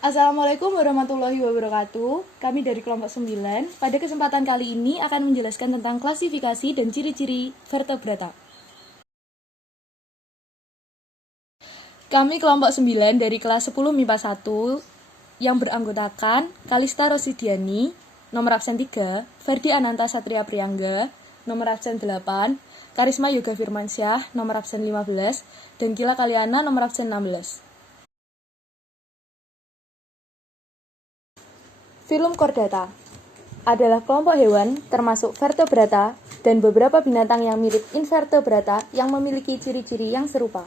Assalamualaikum warahmatullahi wabarakatuh. Kami dari kelompok 9. Pada kesempatan kali ini akan menjelaskan tentang klasifikasi dan ciri-ciri vertebrata. Kami kelompok 9 dari kelas 10 MIPA 1 yang beranggotakan Kalista Rosidiani, nomor absen 3, Ferdi Ananta Satria Priangga, nomor absen 8, Karisma Yoga Firmansyah, nomor absen 15, dan Kila Kaliana, nomor absen 16. Filum chordata adalah kelompok hewan termasuk vertebrata dan beberapa binatang yang mirip invertebrata yang memiliki ciri-ciri yang serupa.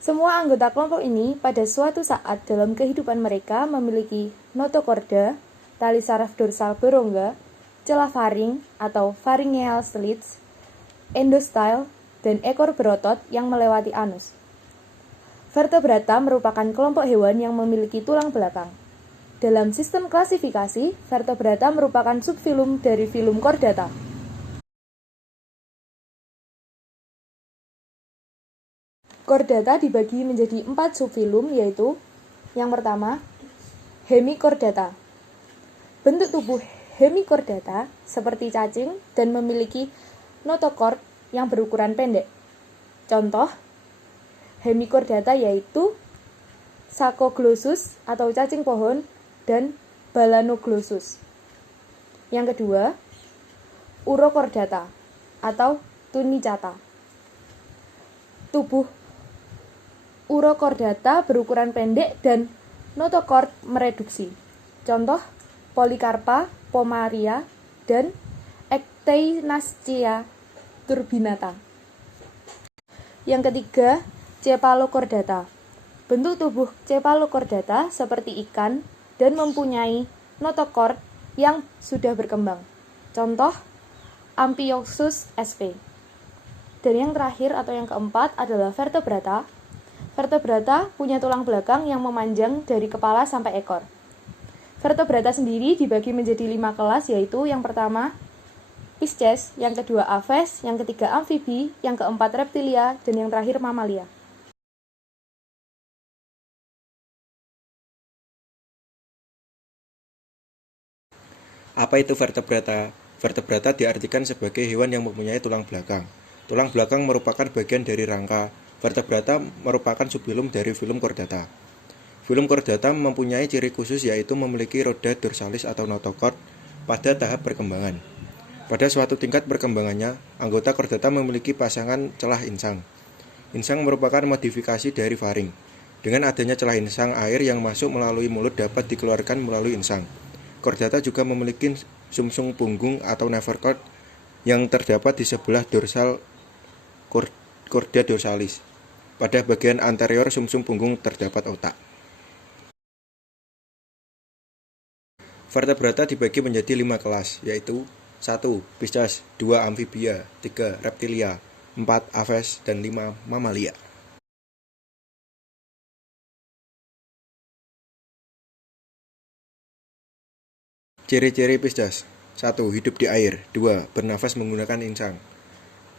Semua anggota kelompok ini pada suatu saat dalam kehidupan mereka memiliki notochorda, tali saraf dorsal berongga, celah faring atau pharyngeal slits, endostyle, dan ekor berotot yang melewati anus. Vertebrata merupakan kelompok hewan yang memiliki tulang belakang. Dalam sistem klasifikasi, vertebrata merupakan subfilum dari filum chordata. Chordata dibagi menjadi 4 subfilum, yaitu yang pertama, hemichordata. Bentuk tubuh hemichordata seperti cacing dan memiliki notochord yang berukuran pendek. Contoh hemichordata yaitu Saccoglossus atau cacing pohon dan Balanoglossus. Yang kedua, Urochordata atau Tunicata. Tubuh Urochordata berukuran pendek dan notochord mereduksi. Contoh, Polycarpa pomaria dan Ecteinascia turbinata. Yang ketiga, Cephalochordata. Bentuk tubuh Cephalochordata seperti ikan dan mempunyai notochord yang sudah berkembang. Contoh, Amphioxus sp. Dan yang terakhir atau yang keempat adalah vertebrata. Vertebrata punya tulang belakang yang memanjang dari kepala sampai ekor. Vertebrata sendiri dibagi menjadi 5 kelas, yaitu yang pertama Pisces, yang kedua Aves, yang ketiga amfibi, yang keempat reptilia, dan yang terakhir mamalia. Apa itu vertebrata? Vertebrata diartikan sebagai hewan yang mempunyai tulang belakang. Tulang belakang merupakan bagian dari rangka. Vertebrata merupakan subfilum dari filum chordata. Filum chordata mempunyai ciri khusus yaitu memiliki roda dorsalis atau notochord pada tahap perkembangan. Pada suatu tingkat perkembangannya, anggota chordata memiliki pasangan celah insang. Insang merupakan modifikasi dari faring. Dengan adanya celah insang, air yang masuk melalui mulut dapat dikeluarkan melalui insang. Chordata juga memiliki sumsum punggung atau navel cord yang terdapat di sebelah dorsal chorda dorsalis. Pada bagian anterior sumsum punggung terdapat otak. Vertebrata dibagi menjadi 5 kelas, yaitu 1. Pisces, 2. Amphibia, 3. Reptilia, 4. Aves, dan 5. Mamalia. Ciri-ciri Pisces. 1. Hidup di air. 2. Bernafas menggunakan insang.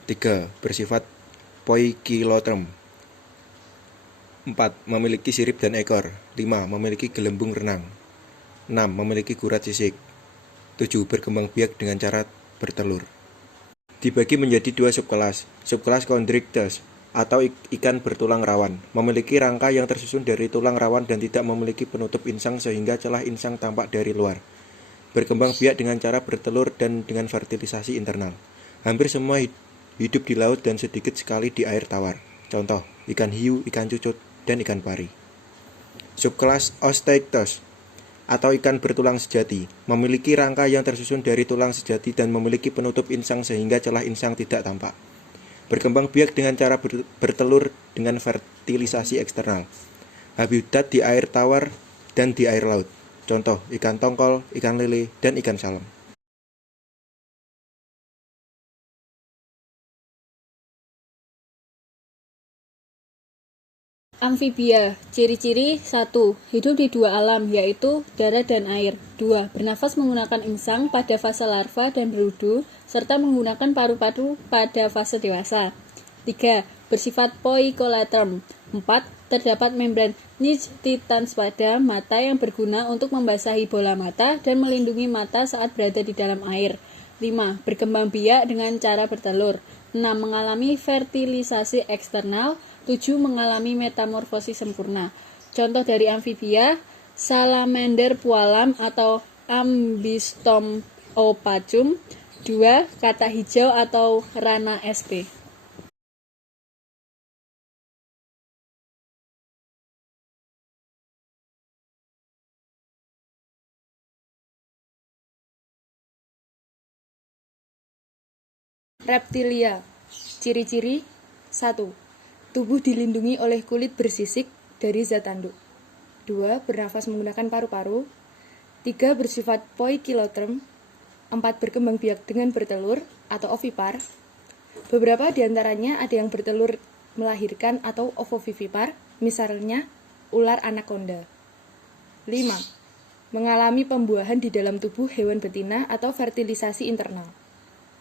3. Bersifat poikiloterm. 4. Memiliki sirip dan ekor. 5. Memiliki gelembung renang. 6. Memiliki gurat sisik. 7. Berkembang biak dengan cara bertelur. Dibagi menjadi 2 subkelas. Subkelas Chondrichthyes atau ikan bertulang rawan, memiliki rangka yang tersusun dari tulang rawan dan tidak memiliki penutup insang sehingga celah insang tampak dari luar. Berkembang biak dengan cara bertelur dan dengan fertilisasi internal. Hampir semua hidup di laut dan sedikit sekali di air tawar. Contoh, ikan hiu, ikan cucut, dan ikan pari. Subkelas Osteichthyes atau ikan bertulang sejati, memiliki rangka yang tersusun dari tulang sejati dan memiliki penutup insang sehingga celah insang tidak tampak. Berkembang biak dengan cara bertelur dengan fertilisasi eksternal. Habitat di air tawar dan di air laut. Contoh, ikan tongkol, ikan lele, dan ikan salem. Amfibia, ciri-ciri 1. Hidup di 2 alam, yaitu darat dan air. 2. Bernafas menggunakan insang pada fase larva dan berudu, serta menggunakan paru-paru pada fase dewasa. 3. bersifat poikiloterm. 4. Terdapat membran niche titans pada mata yang berguna untuk membasahi bola mata dan melindungi mata saat berada di dalam air. 5. Berkembang biak dengan cara bertelur. 6. Mengalami fertilisasi eksternal. 7. Mengalami metamorfosis sempurna. Contoh dari amfibia, salamander pualam atau Ambystomopacum. 2. Katak hijau atau Rana sp. Reptilia. Ciri-ciri 1. Tubuh dilindungi oleh kulit bersisik dari zat tanduk. 2. Bernafas menggunakan paru-paru. 3. Bersifat poikiloterm. 4. Berkembang biak dengan bertelur atau ovipar. Beberapa di antaranya ada yang bertelur melahirkan atau ovovivipar, misalnya ular anaconda. 5. Mengalami pembuahan di dalam tubuh hewan betina atau fertilisasi internal.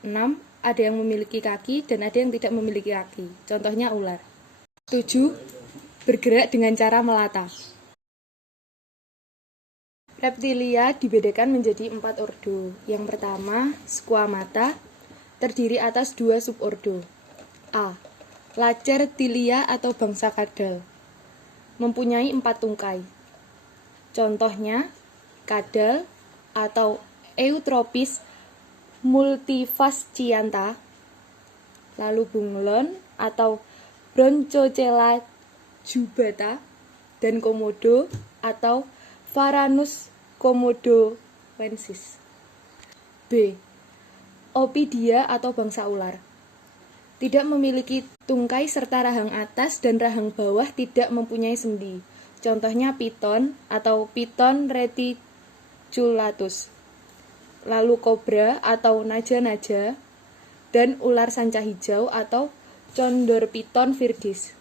6. Ada yang memiliki kaki dan ada yang tidak memiliki kaki, contohnya ular. 7. Bergerak dengan cara melata. Reptilia dibedakan menjadi 4 ordo. Yang pertama, Squamata, terdiri atas 2 subordo. A. Lacertilia atau bangsa kadal, mempunyai 4 tungkai. Contohnya, kadal atau Eutropis multifasciata, lalu bunglon atau Bronchocella jubata, dan komodo atau Varanus komodoensis. B. Opidia atau bangsa ular, tidak memiliki tungkai serta rahang atas dan rahang bawah tidak mempunyai sendi. Contohnya piton atau Piton reticulatus, lalu kobra atau naja-naja, dan ular sanca hijau atau Condorpiton viridis.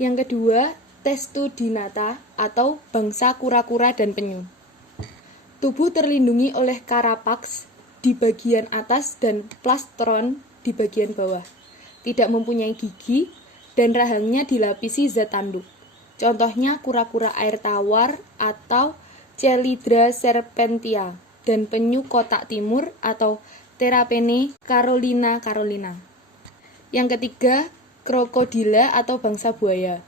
Yang kedua, Testudinata atau bangsa kura-kura dan penyu. Tubuh terlindungi oleh carapax di bagian atas dan plastron di bagian bawah. Tidak mempunyai gigi dan rahangnya dilapisi zat tanduk. Contohnya kura-kura air tawar atau Chelydra serpentia, dan penyu kotak timur atau Terrapene carolina. Yang ketiga, krokodila atau bangsa buaya.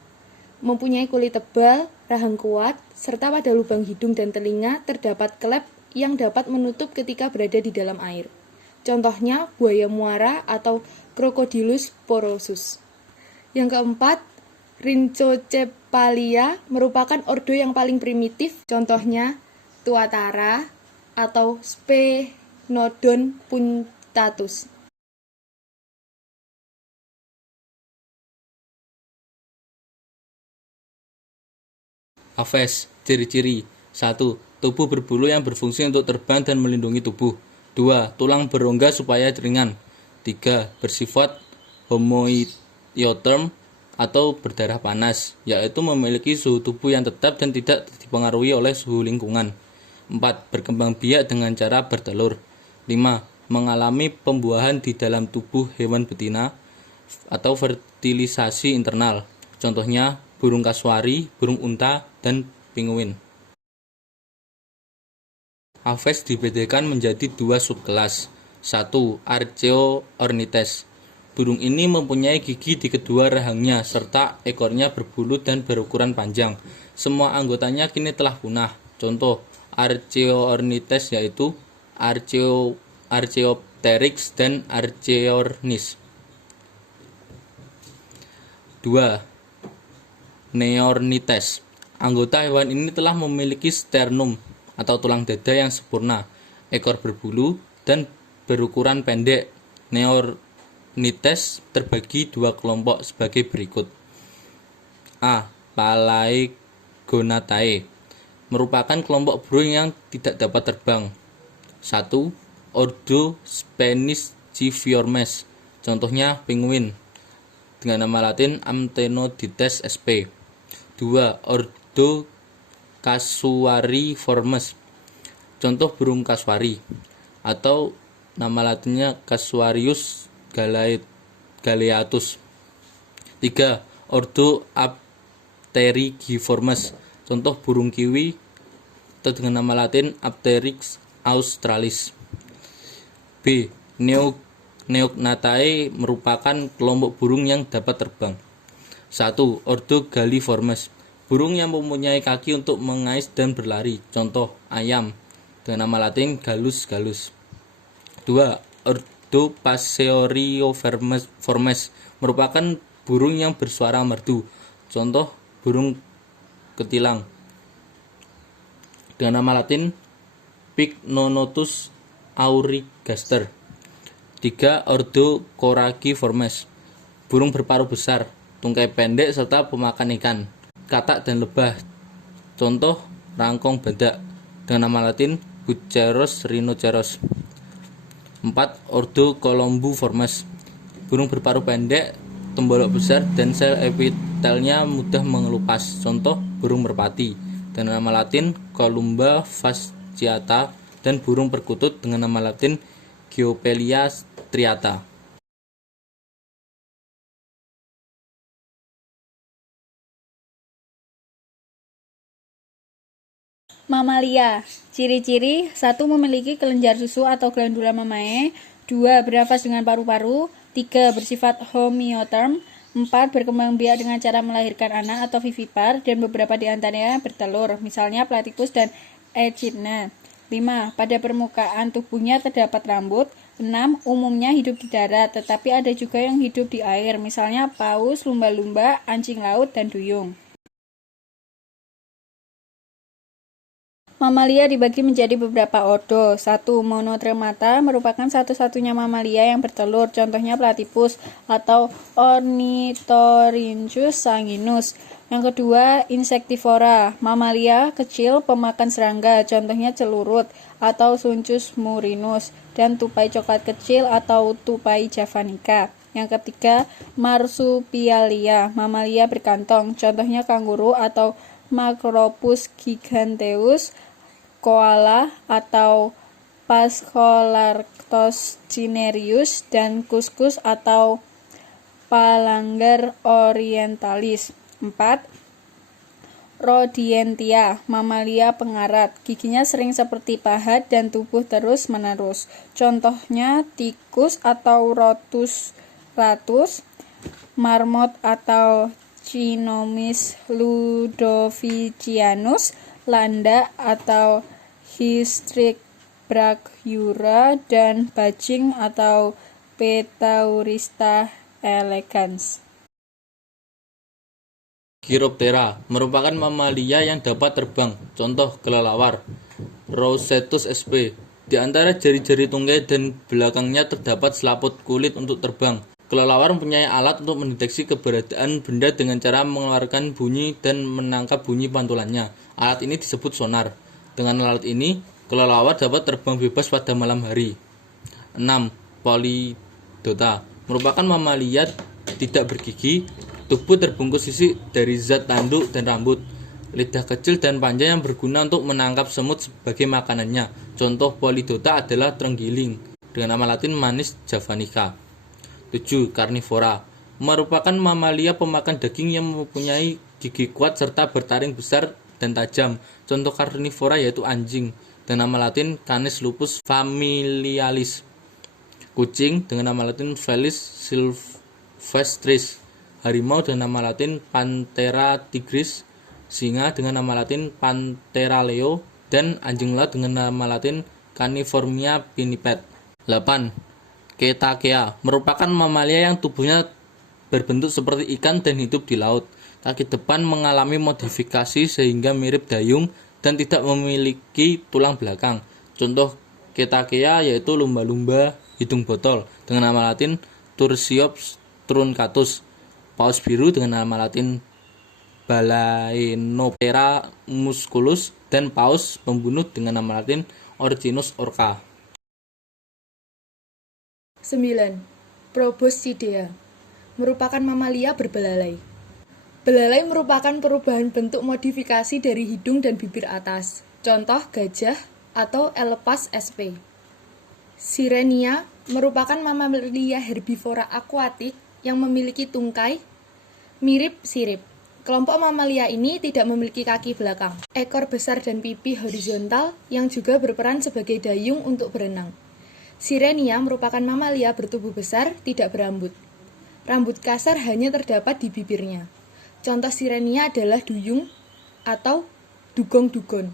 Mempunyai kulit tebal, rahang kuat, serta pada lubang hidung dan telinga terdapat klep yang dapat menutup ketika berada di dalam air. Contohnya buaya muara atau Crocodylus porosus. Yang keempat, Rhinchocephalia merupakan ordo yang paling primitif, contohnya Tuatara atau Sphenodon puntatus. Aves, ciri-ciri 1. Tubuh berbulu yang berfungsi untuk terbang dan melindungi tubuh. 2. Tulang berongga supaya ringan. 3. Bersifat homoiotherm atau berdarah panas, yaitu memiliki suhu tubuh yang tetap dan tidak dipengaruhi oleh suhu lingkungan. 4. Berkembang biak dengan cara bertelur. 5. Mengalami pembuahan di dalam tubuh hewan betina atau fertilisasi internal. Contohnya burung kasuari, burung unta, dan penguin. Aves dibedakan menjadi 2 subkelas. 1. Archaeornithes. Burung ini mempunyai gigi di kedua rahangnya serta ekornya berbulu dan berukuran panjang. Semua anggotanya kini telah punah. Contoh Archaeornithes yaitu Archaeopteryx dan Archaeornis. 2. Neornithes. Anggota hewan ini telah memiliki sternum atau tulang dada yang sempurna, ekor berbulu, dan berukuran pendek. Neornithes terbagi 2 kelompok sebagai berikut. A. Palaegonatae, merupakan kelompok burung yang tidak dapat terbang. 1. Ordo Spenichiformes, contohnya penguin, dengan nama latin Amtenodites sp. 2. Ordo Casuariiformes, contoh burung kasuari, atau nama latinnya Casuarius Galeatus. 3. Ordo Apterigiformes. Contoh burung kiwi atau dengan nama latin Apteryx australis. B. Neognathae merupakan kelompok burung yang dapat terbang. 1. Ordo Galliformes. Burung yang mempunyai kaki untuk mengais dan berlari. Contoh ayam dengan nama latin Gallus gallus. 2. Ordo Passerioformes merupakan burung yang bersuara merdu. Contoh burung ketilang dengan nama latin Pycnonotus aurigaster. 3. Ordo Coraciformes. Burung berparuh besar, tungkai pendek serta pemakan ikan, katak dan lebah. Contoh rangkong badak dengan nama latin Buceros rhinoceros. 4. Ordo Columbiformes. Burung berparuh pendek, tembolok besar dan sel epitelnya mudah mengelupas. Contoh burung merpati dengan nama latin Columba fasciata dan burung perkutut dengan nama latin Geopelia striata. Mamalia. Ciri-ciri: 1. Memiliki kelenjar susu atau glandula mamae. 2. Bernafas dengan paru-paru. 3. Bersifat homeotherm. 4. Berkembang biak dengan cara melahirkan anak atau vivipar dan beberapa di antaranya bertelur, misalnya platypus dan echidna. 5. Pada permukaan tubuhnya terdapat rambut. 6. Umumnya hidup di darat, tetapi ada juga yang hidup di air, misalnya paus, lumba-lumba, anjing laut, dan duyung. Mamalia dibagi menjadi beberapa ordo. 1. Monotremata merupakan satu-satunya mamalia yang bertelur, contohnya platypus atau Ornithorhynchus sanguinus. Yang kedua, Insectivora, mamalia kecil pemakan serangga, contohnya celurut atau Suncus murinus, dan tupai coklat kecil atau tupai javanica. Yang ketiga, Marsupialia, mamalia berkantong, contohnya kanguru atau Macropus giganteus, koala atau Pascolarctos cinereus, dan kuskus atau Phalangger orientalis. 4. Rodientia, mamalia pengarat, giginya sering seperti pahat dan tubuh terus-menerus. Contohnya tikus atau Rotus ratus, marmot atau Cynomys ludovicianus, landa atau Hystrix brachyura, dan bajing atau Petaurista elegans. Chiroptera merupakan mamalia yang dapat terbang, contoh kelelawar Rosetus sp. Di antara jari-jari tungkai dan belakangnya terdapat selaput kulit untuk terbang. Kelelawar mempunyai alat untuk mendeteksi keberadaan benda dengan cara mengeluarkan bunyi dan menangkap bunyi pantulannya. Alat ini disebut sonar. Dengan alat ini, kelelawar dapat terbang bebas pada malam hari. 6. Polydota merupakan mamalia tidak bergigi. Tubuh terbungkus sisik dari zat tanduk dan rambut. Lidah kecil dan panjang yang berguna untuk menangkap semut sebagai makanannya. Contoh Polydota adalah terenggiling dengan nama latin Manis javanica. 7. Karnivora merupakan mamalia pemakan daging yang mempunyai gigi kuat serta bertaring besar dan tajam. Contoh karnivora yaitu anjing dengan nama latin Canis lupus familialis. Kucing dengan nama latin Felis silvestris. Harimau dengan nama latin Panthera tigris, singa dengan nama latin Panthera leo, dan anjing laut dengan nama latin Caniformia pinniped. 8. Cetacea merupakan mamalia yang tubuhnya berbentuk seperti ikan dan hidup di laut. Kaki depan mengalami modifikasi sehingga mirip dayung dan tidak memiliki tulang belakang. Contoh Cetacea yaitu lumba-lumba hidung botol dengan nama latin Tursiops truncatus. Paus biru dengan nama latin Balaenoptera musculus, dan paus pembunuh dengan nama latin Orcinus orca. 9. Proboscidea merupakan mamalia berbelalai. Belalai merupakan perubahan bentuk modifikasi dari hidung dan bibir atas. Contoh gajah atau Elephas sp. Sirenia merupakan mamalia herbivora akuatik yang memiliki tungkai mirip sirip. Kelompok mamalia ini tidak memiliki kaki belakang, ekor besar dan pipi horizontal yang juga berperan sebagai dayung untuk berenang. Sirenia merupakan mamalia bertubuh besar, tidak berambut. Rambut kasar hanya terdapat di bibirnya. Contoh Sirenia adalah duyung atau dugong-dugon.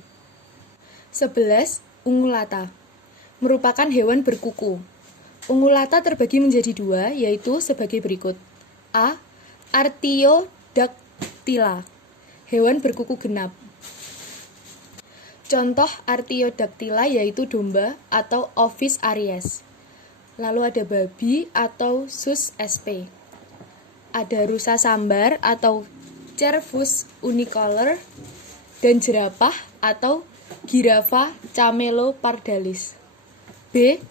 11. Ungulata merupakan hewan berkuku. Ungulata terbagi menjadi dua, yaitu sebagai berikut. A. Artiodactyla, hewan berkuku genap. Contoh Artiodactyla yaitu domba atau Ovis aries. Lalu ada babi atau Sus sp. Ada rusa sambar atau Cervus unicolor dan jerapah atau Girafa camelopardalis. B.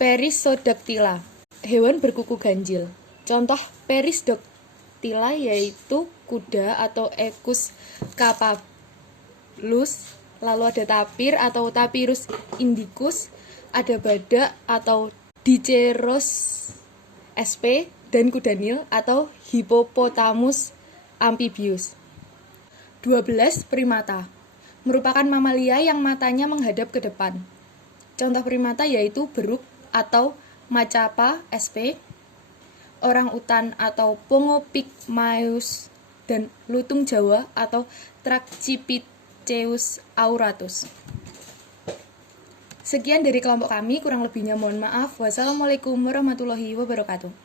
Perissodactyla, hewan berkuku ganjil. Contoh Perissodactyla yaitu kuda atau Equus capabulus. Lalu ada tapir atau Tapirus indicus, ada badak atau Diceros sp, dan kuda nil atau Hippopotamus amphibius. 12. Primata merupakan mamalia yang matanya menghadap ke depan. Contoh primata yaitu beruk atau Macapa sp, orang utan atau Pongo pygmaeus, dan lutung Jawa atau Trachypiteus auratus. Sekian dari kelompok kami, kurang lebihnya mohon maaf. Wassalamualaikum warahmatullahi wabarakatuh.